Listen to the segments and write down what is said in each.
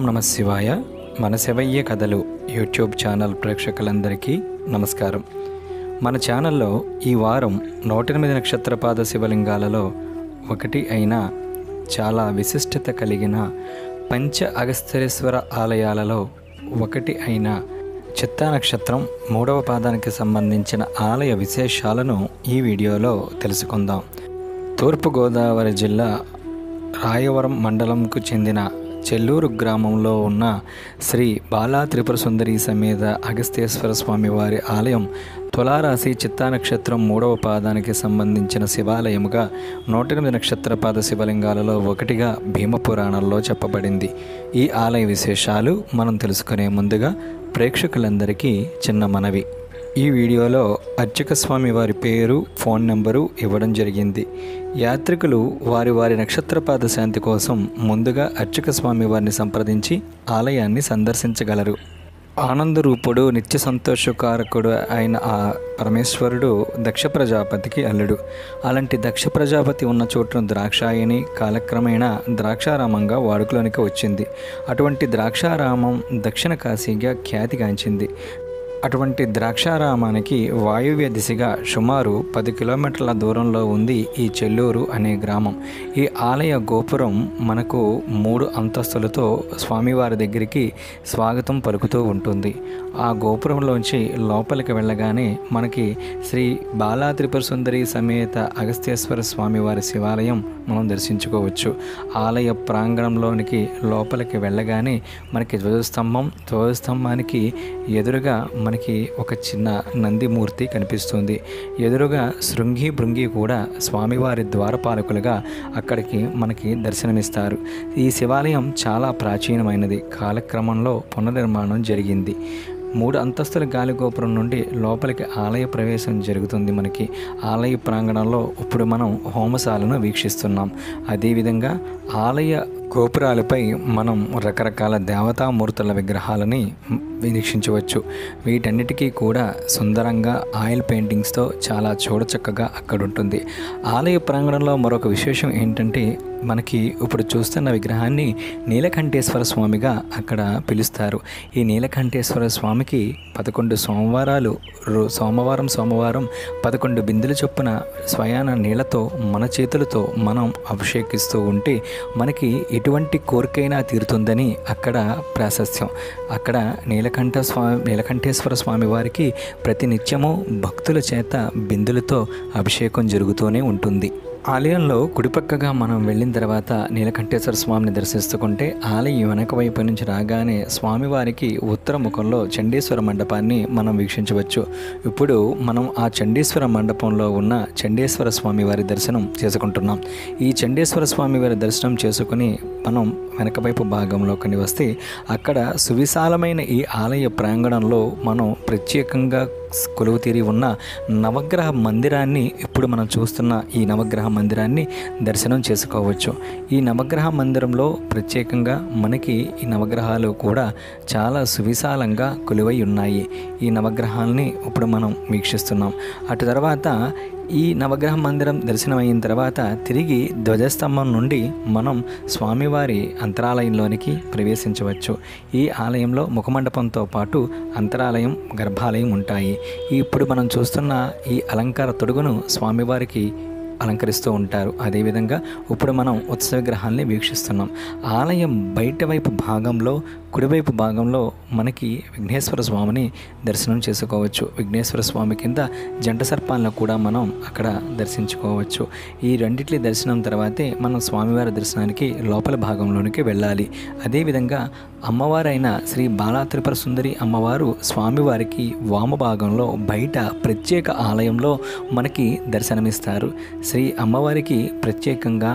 ఓం నమ శివాయ. మన శివయ్య కథలు యూట్యూబ్ ఛానల్ ప్రేక్షకులందరికీ నమస్కారం. మన ఛానల్లో ఈ వారం 108 నక్షత్రపాద శివలింగాలలో ఒకటి అయిన చాలా విశిష్టత కలిగిన పంచ అగస్తేశ్వర ఆలయాలలో ఒకటి అయిన చిత్తా నక్షత్రం 3వ పాదానికి సంబంధించిన ఆలయ విశేషాలను ఈ వీడియోలో తెలుసుకుందాం. తూర్పుగోదావరి జిల్లా రాయవరం మండలంకు చెందిన చెల్లూరు గ్రామంలో ఉన్న శ్రీ బాలా త్రిపుర సుందరి సమేత అగస్తేశ్వర స్వామి వారి ఆలయం తులారాశి చిత్తా నక్షత్రం 3వ పాదానికి సంబంధించిన శివాలయముగా 108 నక్షత్రపాద శివలింగాలలో ఒకటిగా భీమపురాణంలో చెప్పబడింది. ఈ ఆలయ విశేషాలు మనం తెలుసుకునే ముందుగా ప్రేక్షకులందరికీ చిన్న మనవి. ఈ వీడియోలో అర్చక స్వామి వారి పేరు, ఫోన్ నెంబరు ఇవ్వడం జరిగింది. యాత్రికులు వారి నక్షత్రపాద శాంతి కోసం ముందుగా అర్చక స్వామి వారిని సంప్రదించి ఆలయాన్ని సందర్శించగలరు. ఆనందరూపుడు, నిత్య సంతోషకారకుడు అయిన ఆ పరమేశ్వరుడు దక్ష ప్రజాపతికి అల్లుడు. అలాంటి దక్ష ప్రజాపతి ఉన్న చోటును ద్రాక్షాయని కాలక్రమేణా ద్రాక్షారామంగా వాడుకలోనికి వచ్చింది. అటువంటి ద్రాక్షారామం దక్షిణ కాశీగా ఖ్యాతిగాంచింది. అటువంటి ద్రాక్షారామానికి వాయువ్య దిశగా సుమారు 10 కిలోమీటర్ల దూరంలో ఉంది ఈ చెల్లూరు అనే గ్రామం. ఈ ఆలయ గోపురం మనకు 3 అంతస్తులతో స్వామివారి దగ్గరికి స్వాగతం పలుకుతూ ఉంటుంది. ఆ గోపురంలోంచి లోపలికి వెళ్ళగానే మనకి శ్రీ బాలా త్రిపుర సుందరి సమేత అగస్తేశ్వర స్వామివారి శివాలయం మనం దర్శించుకోవచ్చు. ఆలయ ప్రాంగణంలోనికి లోపలికి వెళ్ళగానే మనకి ధ్వజస్తంభానికి ఎదురుగా మనకి ఒక చిన్న నందిమూర్తి కనిపిస్తుంది. ఎదురుగా శృంగి భృంగి కూడా స్వామివారి ద్వారపాలకులుగా అక్కడికి మనకి దర్శనమిస్తారు. ఈ శివాలయం చాలా ప్రాచీనమైనది. కాలక్రమంలో పునర్నిర్మాణం జరిగింది. 3 అంతస్తుల గాలిగోపురం నుండి లోపలికి ఆలయ ప్రవేశం జరుగుతుంది. మనకి ఆలయ ప్రాంగణంలో ఇప్పుడు మనం హోమశాలను వీక్షిస్తున్నాం. అదేవిధంగా ఆలయ గోపురాలపై మనం రకరకాల దేవతామూర్తుల విగ్రహాలని వీక్షించవచ్చు. వీటన్నిటికీ కూడా సుందరంగా ఆయిల్ పెయింటింగ్స్తో చాలా చూడచక్కగా అక్కడ ఉంటుంది. ఆలయ ప్రాంగణంలో మరొక విశేషం ఏంటంటే మనకి ఇప్పుడు చూస్తున్న విగ్రహాన్ని నీలకంఠేశ్వర స్వామిగా అక్కడ పిలుస్తారు. ఈ నీలకంఠేశ్వర స్వామికి 11 సోమవారం 11 బిందెల చొప్పున స్వయాన నీళ్లతో మన చేతులతో మనం అభిషేకిస్తూ ఉంటే మనకి ఎటువంటి కోరికైనా తీరుతుందని అక్కడ ప్రాశస్త్యం. అక్కడ నీలకంఠేశ్వర స్వామి వారికి ప్రతి నిత్యము భక్తుల చేత బిందెలతో అభిషేకం జరుగుతూనే ఉంటుంది. ఆలయంలో కుడిపక్కగా మనం వెళ్ళిన తర్వాత నీలకంఠేశ్వర స్వామిని దర్శిస్తుంటే ఆలయం వెనక వైపు నుంచి రాగానే స్వామివారికి ఉత్తర ముఖంలో చండీశ్వర మండపాన్ని మనం వీక్షించవచ్చు. ఇప్పుడు మనం ఆ చండీశ్వర మండపంలో ఉన్న చండీశ్వర స్వామి వారి దర్శనం చేసుకుంటున్నాం. ఈ చండీశ్వర స్వామి వారి దర్శనం చేసుకుని మనం వెనక వైపు భాగంలోకి వస్తే అక్కడ సువిశాలమైన ఈ ఆలయ ప్రాంగణంలో మనం ప్రత్యేకంగా కొలువు తీరి ఉన్న నవగ్రహ మందిరాన్ని ఇప్పుడు మనం చూస్తున్న ఈ నవగ్రహ మందిరాన్ని దర్శనం చేసుకోవచ్చు. ఈ నవగ్రహ మందిరంలో ప్రత్యేకంగా మనకి ఈ నవగ్రహాలు కూడా చాలా సువిశాలంగా కొలువై ఉన్నాయి. ఈ నవగ్రహాలని ఇప్పుడు మనం వీక్షిస్తున్నాం. అటు తర్వాత ఈ నవగ్రహ మందిరం దర్శనం అయిన తర్వాత తిరిగి ధ్వజస్తంభం నుండి మనం స్వామివారి అంతరాలయంలోనికి ప్రవేశించవచ్చు. ఈ ఆలయంలో ముఖమండపంతో పాటు అంతరాలయం, గర్భాలయం ఉంటాయి. ఇప్పుడు మనం చూస్తున్న ఈ అలంకార తొడుగును స్వామివారికి అలంకరిస్తూ ఉంటారు. అదేవిధంగా ఇప్పుడు మనం ఉత్సవ విగ్రహాల్ని వీక్షిస్తున్నాం. ఆలయం బయట వైపు భాగంలో, కుడివైపు భాగంలో మనకి విఘ్నేశ్వర స్వామిని దర్శనం చేసుకోవచ్చు. విఘ్నేశ్వర స్వామి కింద జంట సర్పాలను కూడా మనం అక్కడ దర్శించుకోవచ్చు. ఈ రెండిట్ల దర్శనం తర్వాతే మనం స్వామివారి దర్శనానికి లోపల భాగంలోనికి వెళ్ళాలి. అదేవిధంగా అమ్మవారైన శ్రీ బాలా త్రిపుర సుందరి అమ్మవారు స్వామివారికి వామ భాగంలో బయట ప్రత్యేక ఆలయంలో మనకి దర్శనమిస్తారు. శ్రీ అమ్మవారికి ప్రత్యేకంగా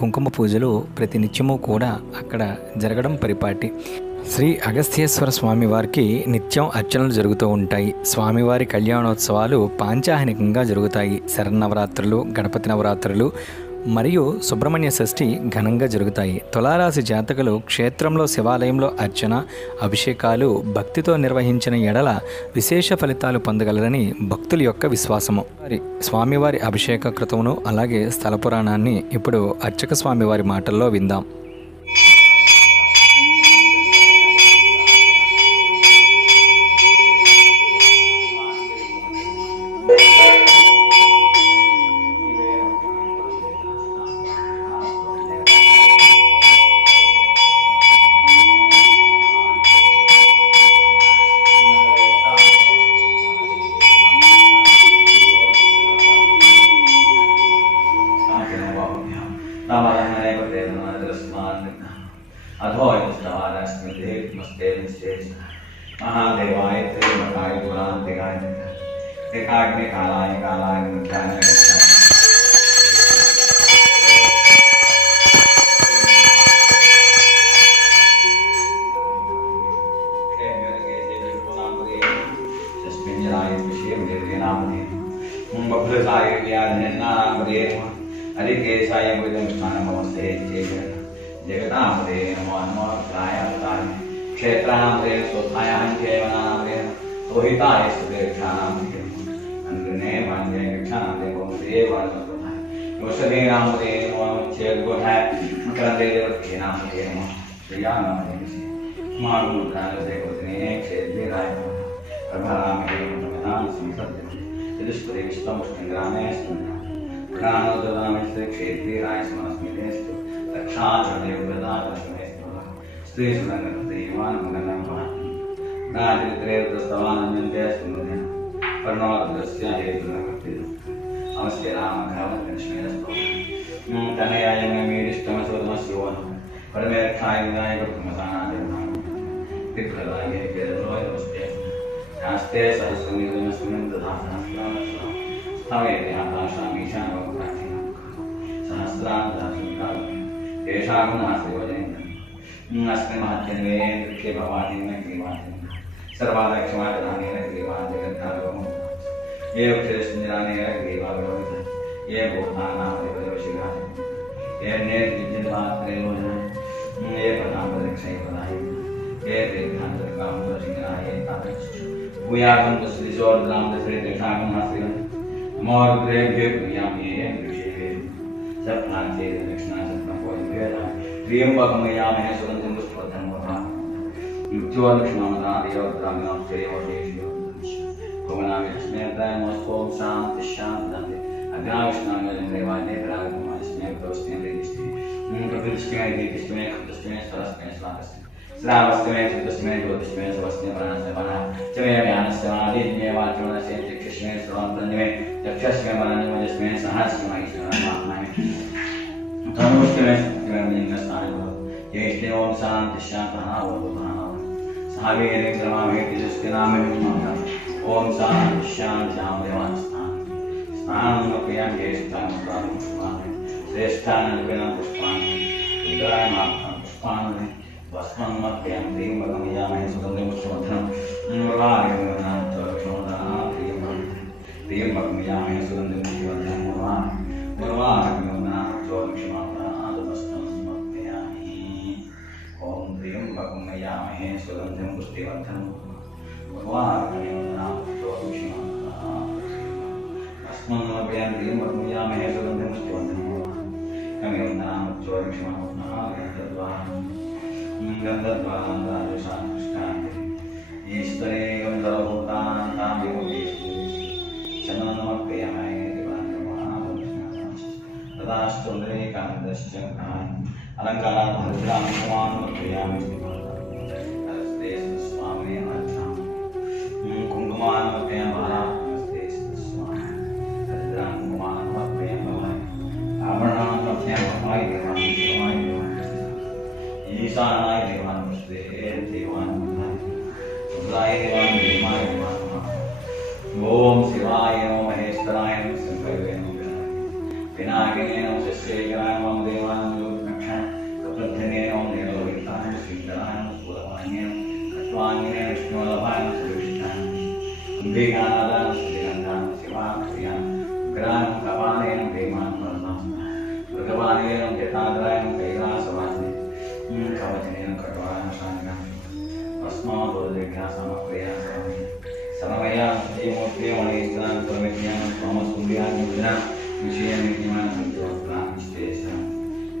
కుంకుమ పూజలు ప్రతి నిత్యము కూడా అక్కడ జరగడం పరిపాటి. శ్రీ అగస్తేశ్వర స్వామివారికి నిత్యం అర్చనలు జరుగుతూ ఉంటాయి. స్వామివారి కళ్యాణోత్సవాలు పాంచాహనికంగా జరుగుతాయి. శరన్నవరాత్రులు, గణపతి నవరాత్రులు మరియు సుబ్రహ్మణ్య షష్ఠి ఘనంగా జరుగుతాయి. తులారాశి జాతకులు క్షేత్రంలో శివాలయంలో అర్చన, అభిషేకాలు భక్తితో నిర్వహించిన ఎడల విశేష ఫలితాలు పొందగలరని భక్తుల యొక్క విశ్వాసము. స్వామివారి అభిషేక కృతమును అలాగే స్థల పురాణాన్ని ఇప్పుడు అర్చక స్వామివారి మాటల్లో విందాం. देवाय त्र्यंबकाय पुरांतिकाय त्रिकाग्नि कालाय कालाय मुद्राय बभ्रसाय व्याधन्नारामदे हरिकेशाय बुद्धमुष्टानमस्ते जगतामदे नमो नमः प्रायावताय क्षेत्रामदे सोतायां जयवनामदे रोहिताय सुदेक्षानामदे अंगने मान्ये क्षानामदे बोधे वासुताय योषधेनामदे नमो चेद्गोधाय मकरंदे देवकेनामदे नमो श्रीयानामदे मारुद्रालदे गोत्रे क्षेत्रेराय प्रभारामदे नमः संसद्दे यदुष्पदे विष्णुष्टंग्रामे प्राणोदरामे क्षेत्रे रायस्मस्मितेस्तु रक्षाचरणयोगदानस्मेस्तु स्त्रीसुरंगदेवान मंगलम नादित्रेर्दस्तवानन्यस्तु पर्णवदस्य हेतुनकृते नमस्ते राम घावलक्ष्मीस्तु तनयाय मेमिष्टमसोदमस्योन परमेरक्षाय विनायकत्वमसानादेवनाम विप्रदाय केरलोय नमस्ते नास्ते सहस्रनिर्गमस्मिन् दधासहस्रावत्सरं स्थवेते आकाशामीशानवक्रान्तिं सहस्रान्तासुकाल येषां नास्ति वजेन्द्रम् अस्मिन् महत्यन्वे दृक्षे भवानीन क्रीवातिं सर्वादक्षमादधानेन क्रीवा जगद्धारवमुक्ता ये उक्षरस्निरानेन क्रीवा विरोध ये भूतानामधिपतिवशिघाति ये निर्विद्यन्मात्रेलोचनं ये पदाम्बदक्षैपदायि ये तीर्थान्तरकामदशिखराय तादृश भूयागं तस्लिशोर्द्रां दशरथेषागं नास्तिगं नमोरुद्रेभ्यो प्रियामये दृश्ये सप्नान्ते दक्षिणासप्नपोजवेदा त्र्यम्बकमयामहे सुगन्धिं पुष्पवर्धनं वदामि युक्त्योर्लक्ष्मणादियोद्रामिणां श्रेयोदेशयो भुवनाविष्णेन्द्राय नमस्ते शान्ति शान्ति अग्नाविष्णाङ्गलेन्द्रेवादे प्रागमस्मे दोस्तेन्द्रिष्टि कपिलष्टमे दीपिष्टमे खप्तष्टमे सरस्मे स्वातस्मे श्रावस्तमे चित्तस्मे ज्योतिष्मे स्वस्मे प्राणस्मे वनः चमे ज्ञानस्मे आदिन्ये वाचमनस्मे चक्षुष्मे श्रवणतन्मे चक्षुष्मे मननमजस्मे सहस्रमे ईश्वरमात्मने तनुष्टमे शक्तिमे लिङ्गस्थाने येष्टे ओम शान्ति शान्तः भवतु सावेरे क्रमामे तेजस्विनामे विद्मः ओम शान्ति शान्तिः स्नानं ज्येष्ठान् पुष्पाणि श्रेष्ठान् पुष्पाणि रुद्रायमात्मं पुष्पाणि वस्मन्मध्यं त्र्यम्बकमयामहे सुगन्धिं पुष्पवर्धनं त्र्यम्बकमयामहे सुगन्धिं पुष्पवर्धनं ओम त्र्यम्बकमयामहे सुगन्धिं पुष्पवर्धनं अस्मन्मभ्यं त्र्यम्बकमयामहे सुगन्धिं पुष्पवर्धनं ईश्वरे गन्धर्वभूतानां विभूतिः शननमप्रियमये तदाष्टोदरे कामदश्च अलङ्कारात् भद्रामप्रियामि नमस्ते स्वामिने नमः कुङ्कुमानमप्रियं नमस्ते स्वामी भद्रां कुङ्कुमानमप्रियं आभरणानमप्रियं भवाय देवाय ईशानाय देवान् नमस्ते देवान् रुद्राय देवान् भीमाय देवान् ओम शिवाय नमो महेश्वराय नमः शंकराय नमः विनायकाय नमः शस्येकराय नमः देवाय नमः कपद्धने नमः देवलोकिताय श्रीधराय नमः सूरवाय नमः खट्वांगिने विष्णुवल्लभाय नमः सुविष्टाय अंबिकानादाय नमः श्रीगंधाय शिवाय ग्राम कपाले नमः देवान् नमः भगवाने नमः जटाधराय नमः कैलासवासिने कवचने नमः खट्वाय नमः शांतिनाय अस्मादोदयज्ञासमप्रियासमये सममया श्रीमूर्ति मणिस्त्रां प्रविज्ञान ममसूर्यां मुद्रा विषयनिधिमान् संतोषां विश्वेशं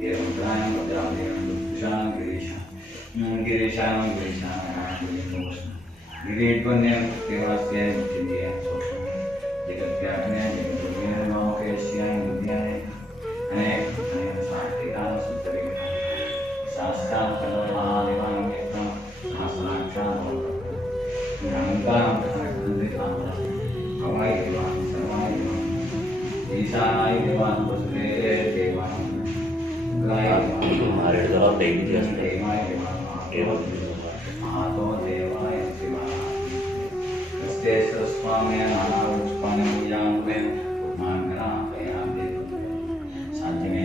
देवमुद्रां भद्रादेवं दुष्टां गिरीशां गिरीड्वन्यं देवस्य नित्यं सोषं जगद्व्यापिने जगद्रूपिणे नमोकेश्याय बुद्ध्याय अनेक साहित्यां सुतरिकां शास्त्रां कलमहादेवां वेत्तं सहस्राक्षां अहंकारं कवाय देवान् सर्वाय देवान् ईशानाय देवान् वसुदेव देवान् उग्राय देवान् देवाय देवान् महातो देवाय शिवाय स्वामी नानारूपाणि पूजान्ते उमाग्रापयान्ते साध्यमे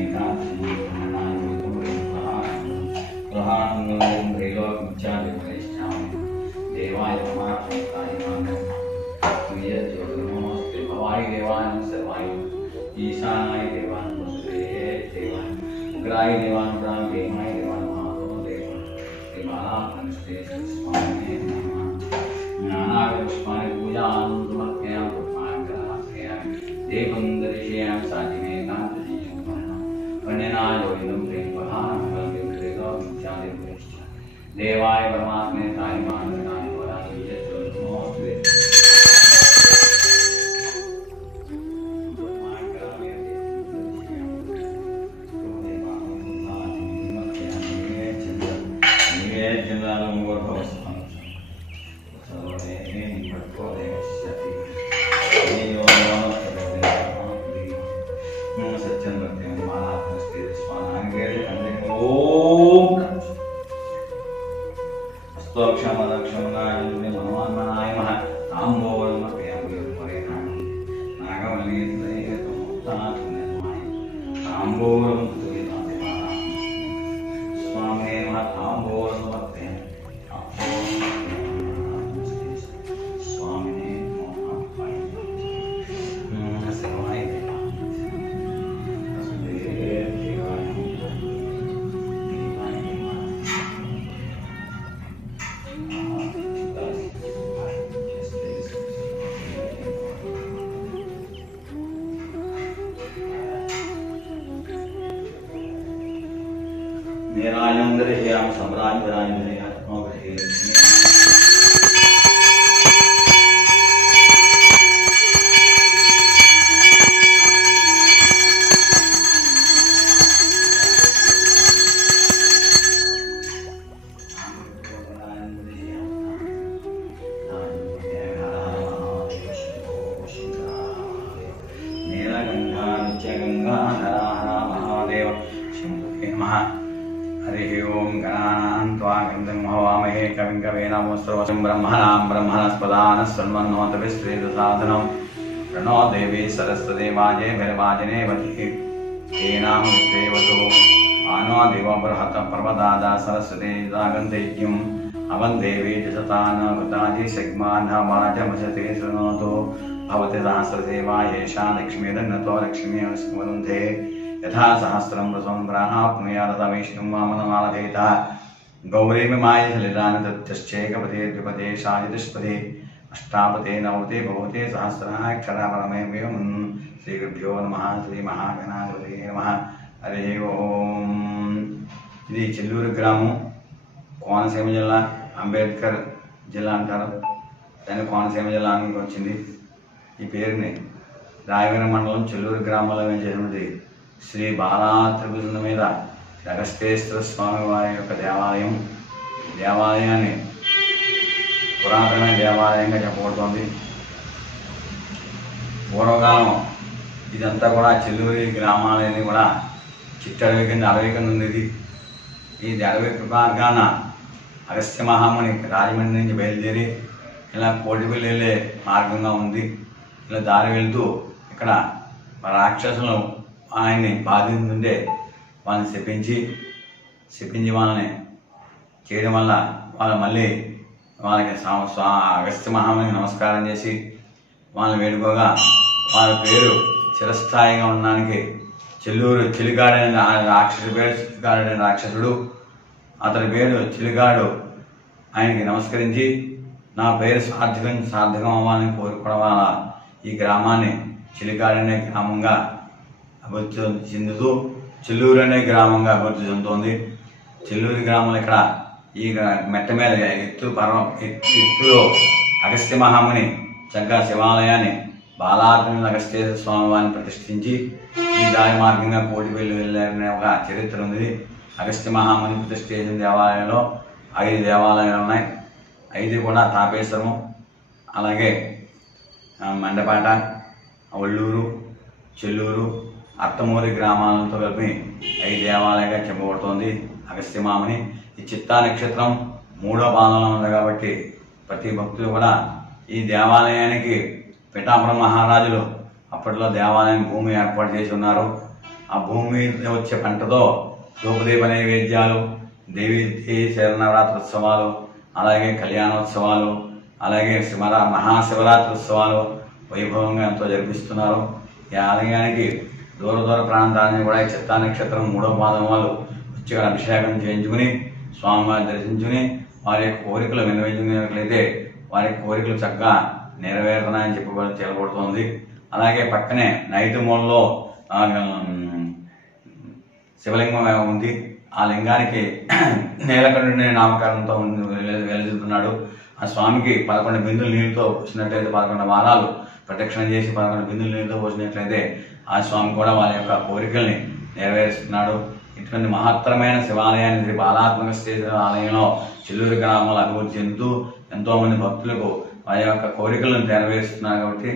ग्रहाणं त्रैलोक्यविचारिष्ठामि देवाय नमः नमस्ते भवाय देवाय सर्वाय ईशानाय देवाय नमस्ते देवाय उग्राय देवाय भीमाय देवाय महातो देवाय देवानां नमस्ते स्वामी नमः ज्ञानागरपुष्पाणि पूजां समर्पयामि पुष्पाणि देवं दर्शयामि साधिमेकान्तजीवनं वर्णनायोगिनं प्रेमवहानं देवाय परमात्मने तायमाननाय वराय नमोस्तुते निराजंद्रयाम सम्राजराजने आत्मग्रहे नीलगंगा नित्यगंगा नरहर महादेव शंभुवे नमः। हरि ओम गणानां त्वा गन्धं हवामहे कविं कवीनामुपस्रवसं ब्रह्मणां ब्रह्मणस्पदान् शृण्वन्नोतभिश्रेदसाधनं प्रणो देवी सरस्वती वाजेभिर्वाजिनेवती येनां देवतो आनो देवबृहत् पर्वदादा सरस्वती जागन्तेज्ञम् अवं देवी जसतान् कृतादि सग्मान् वाजमसते शृणोतु भवति सहस्रसेवा येषा लक्ष्मीरन्नतो लक्ष्मी स्मरन्ते यथा सहस्रं रसं प्राणाप्नुयात् विष्णुं वामनमालभेतः गौरीमिमाय सलिलानि तत्यश्चैकपदे द्विपदे शायतिष्पदे अष्टापदे नवते भवते सहस्राक्षरा परमेव्यं श्रीगुरुभ्यो नमः। श्रीमहागणाधिपतये नमः। हरि ओम। ఇది చెల్లూరు గ్రామం కోనసీమ జిల్లా అంబేద్కర్ జిల్లా అంటారు దాన్ని కోనసీమ జిల్లా అని వచ్చింది। ఈ పేరుని రాయవరం మండలం చెల్లూరు గ్రామంలో చేసినది శ్రీ బాలా త్రిభుజం మీద అగస్త్యేశ్వర స్వామి వారి యొక్క దేవాలయాన్ని పురాతనమైన దేవాలయంగా చెప్పబడుతోంది। పూర్వకాలం ఇదంతా కూడా చెల్లూరి గ్రామాలన్నీ కూడా చిట్టడవి కింద అడవి కింద ఉండేది। ఈ అడవి మార్గాన అగస్త్య మహాముని రాజమండ్రి నుంచి బయలుదేరి ఇలా కోటిపల్లి వెళ్ళే మార్గంగా ఉంది। ఇలా దారి వెళ్తూ ఇక్కడ రాక్షసులు ఆయన్ని బాధించుంటే వాళ్ళని శపించి వాళ్ళని చేయడం వల్ల వాళ్ళు మళ్ళీ వాళ్ళకి అగస్త్య మహాముని నమస్కారం చేసి వాళ్ళని వేడుకోగా వాళ్ళ పేరు చిరస్థాయిగా ఉండడానికి చెల్లూరు చిలిగాడైన రాక్షసుడి పేరు చిలిగాడైన రాక్షసుడు, అతని పేరు చిలిగాడు ఆయనకి నమస్కరించి నా పేరు సార్థకం అవ్వాలని కోరుకోవడం వల్ల ఈ గ్రామాన్ని చిలిగాడనే గ్రామంగా అభివృద్ధి చెందుతూ చెల్లూరు అనే గ్రామంగా అభివృద్ధి చెందుతోంది। చెల్లూరు గ్రామంలో ఇక్కడ ఈ మెట్ట మీద ఎత్తులో అగస్త్య మహాముని చక్కగా శివాలయాన్ని బాలాత్మ అగస్త్యేశ్వర స్వామి వారిని ప్రతిష్ఠించి ఈ దారి మార్గంగా కోటిపల్లి వెళ్ళారనే ఒక చరిత్ర ఉంది। అగస్త్య మహాముని ప్రతిష్ఠించిన దేవాలయంలో 5 దేవాలయాలు ఉన్నాయి। 5 కూడా తాపేశ్వరం, అలాగే మండపాట, ఒళ్ళూరు, చెల్లూరు, అత్తమూరి గ్రామాలతో కలిపి 5 దేవాలయంగా చెప్పబడుతోంది అగస్త్య మహాముని। ఈ చిత్తా నక్షత్రం 3వ పాదంలో ఉంది కాబట్టి ప్రతి భక్తులు కూడా ఈ దేవాలయానికి పిఠాపురం మహారాజులు అప్పట్లో దేవాలయం భూమి ఏర్పాటు చేసి ఉన్నారు. ఆ భూమి వచ్చే పంటతో ధూపదీప నైవేద్యాలు, దేవీ శరన్నవరాత్రి ఉత్సవాలు, అలాగే కళ్యాణోత్సవాలు, అలాగే మహాశివరాత్రి ఉత్సవాలు వైభవంగా ఎంతో జరిపిస్తున్నారు. ఈ ఆలయానికి దూర ప్రాంతాన్ని కూడా ఈ చిత్తా నక్షత్రం 3వ పాదం వాళ్ళు వచ్చి అభిషేకం చేయించుకుని స్వామివారిని దర్శించుకుని వారి యొక్క కోరికలు విన్నవించుకునేట్లయితే వారి కోరికలు చక్కగా నెరవేరుతున్నాయని చెప్పి తెలబడుతోంది. అలాగే పక్కనే నైట్ మూలలో శివలింగం ఉంది. ఆ లింగానికి నీలకంఠుని నామకరణంతో వెలుగుతున్నాడు. ఆ స్వామికి 11 బిందులు నీళ్ళతో పోసినట్లయితే 11 వారాలు ప్రదక్షిణ చేసి 11 బిందులు నీళ్ళతో పోసినట్లయితే ఆ స్వామి కూడా వారి యొక్క కోరికల్ని నెరవేరుస్తున్నాడు. ఇటువంటి మహత్తరమైన శివాలయాన్ని శ్రీ బాలాత్మక శ్రీధర ఆలయంలో చిల్లూరు గ్రామంలో అభివృద్ధి చెందుతూ ఎంతో మంది భక్తులకు వారి యొక్క కోరికలను నెరవేరుస్తున్నారు. కాబట్టి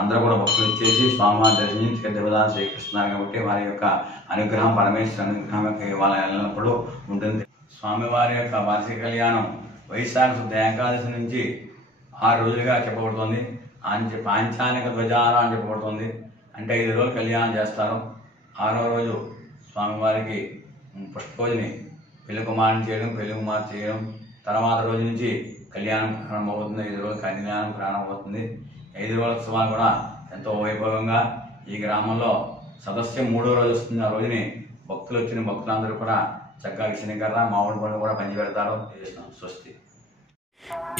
అందరూ కూడా భక్తులు ఇచ్చేసి స్వామివారి దర్శించి తీర్థ విధానం స్వీకరిస్తున్నారు. కాబట్టి వారి యొక్క అనుగ్రహం పరమేశ్వర అనుగ్రహం యొక్క ఇవాళ ఎల్లప్పుడూ ఉంటుంది. స్వామివారి యొక్క వార్షిక కళ్యాణం వైశాఖ శుద్ధ ఏకాదశి నుంచి 6 రోజులుగా చెప్పబడుతుంది. పాంచానిక ధ్వజాన అని చెప్పబడుతుంది. అంటే 5 రోజులు కళ్యాణం చేస్తారు. 6వ రోజు స్వామివారికి పుష్పభోజని పెళ్లి కుమారుని చేయడం, పెళ్లి కుమారు చేయడం, తర్వాత రోజు నుంచి కళ్యాణం ప్రారంభమవుతుంది. 5 రోజులు కళ్యాణం ప్రారంభమవుతుంది. 5 రోజుల ఉత్సవాలు కూడా ఎంతో వైభవంగా ఈ గ్రామంలో సదస్యం 3వ రోజు వస్తుంది. ఆ రోజుని భక్తులు వచ్చిన భక్తులందరూ కూడా చక్కగా శనికర్ర మామిడి పండు కూడా పంచిపెడతారు. స్వస్తి.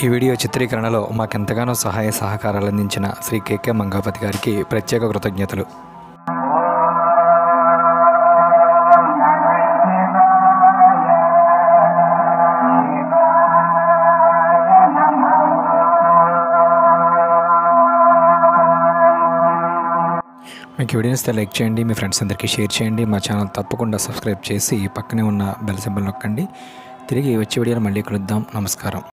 ఈ వీడియో చిత్రీకరణలో మాకెంతగానో సహాయ సహకారాలు అందించిన శ్రీ కేకే మంగాపతి గారికి ప్రత్యేక కృతజ్ఞతలు. మీకు వీడియో ఇస్తే లైక్ చేయండి, మీ ఫ్రెండ్స్ అందరికీ షేర్ చేయండి. మా ఛానల్ తప్పకుండా సబ్స్క్రైబ్ చేసి పక్కనే ఉన్న బెల్ సింబల్ నొక్కండి. తిరిగి వచ్చే వీడియోలో మళ్ళీ కలుద్దాం. నమస్కారం.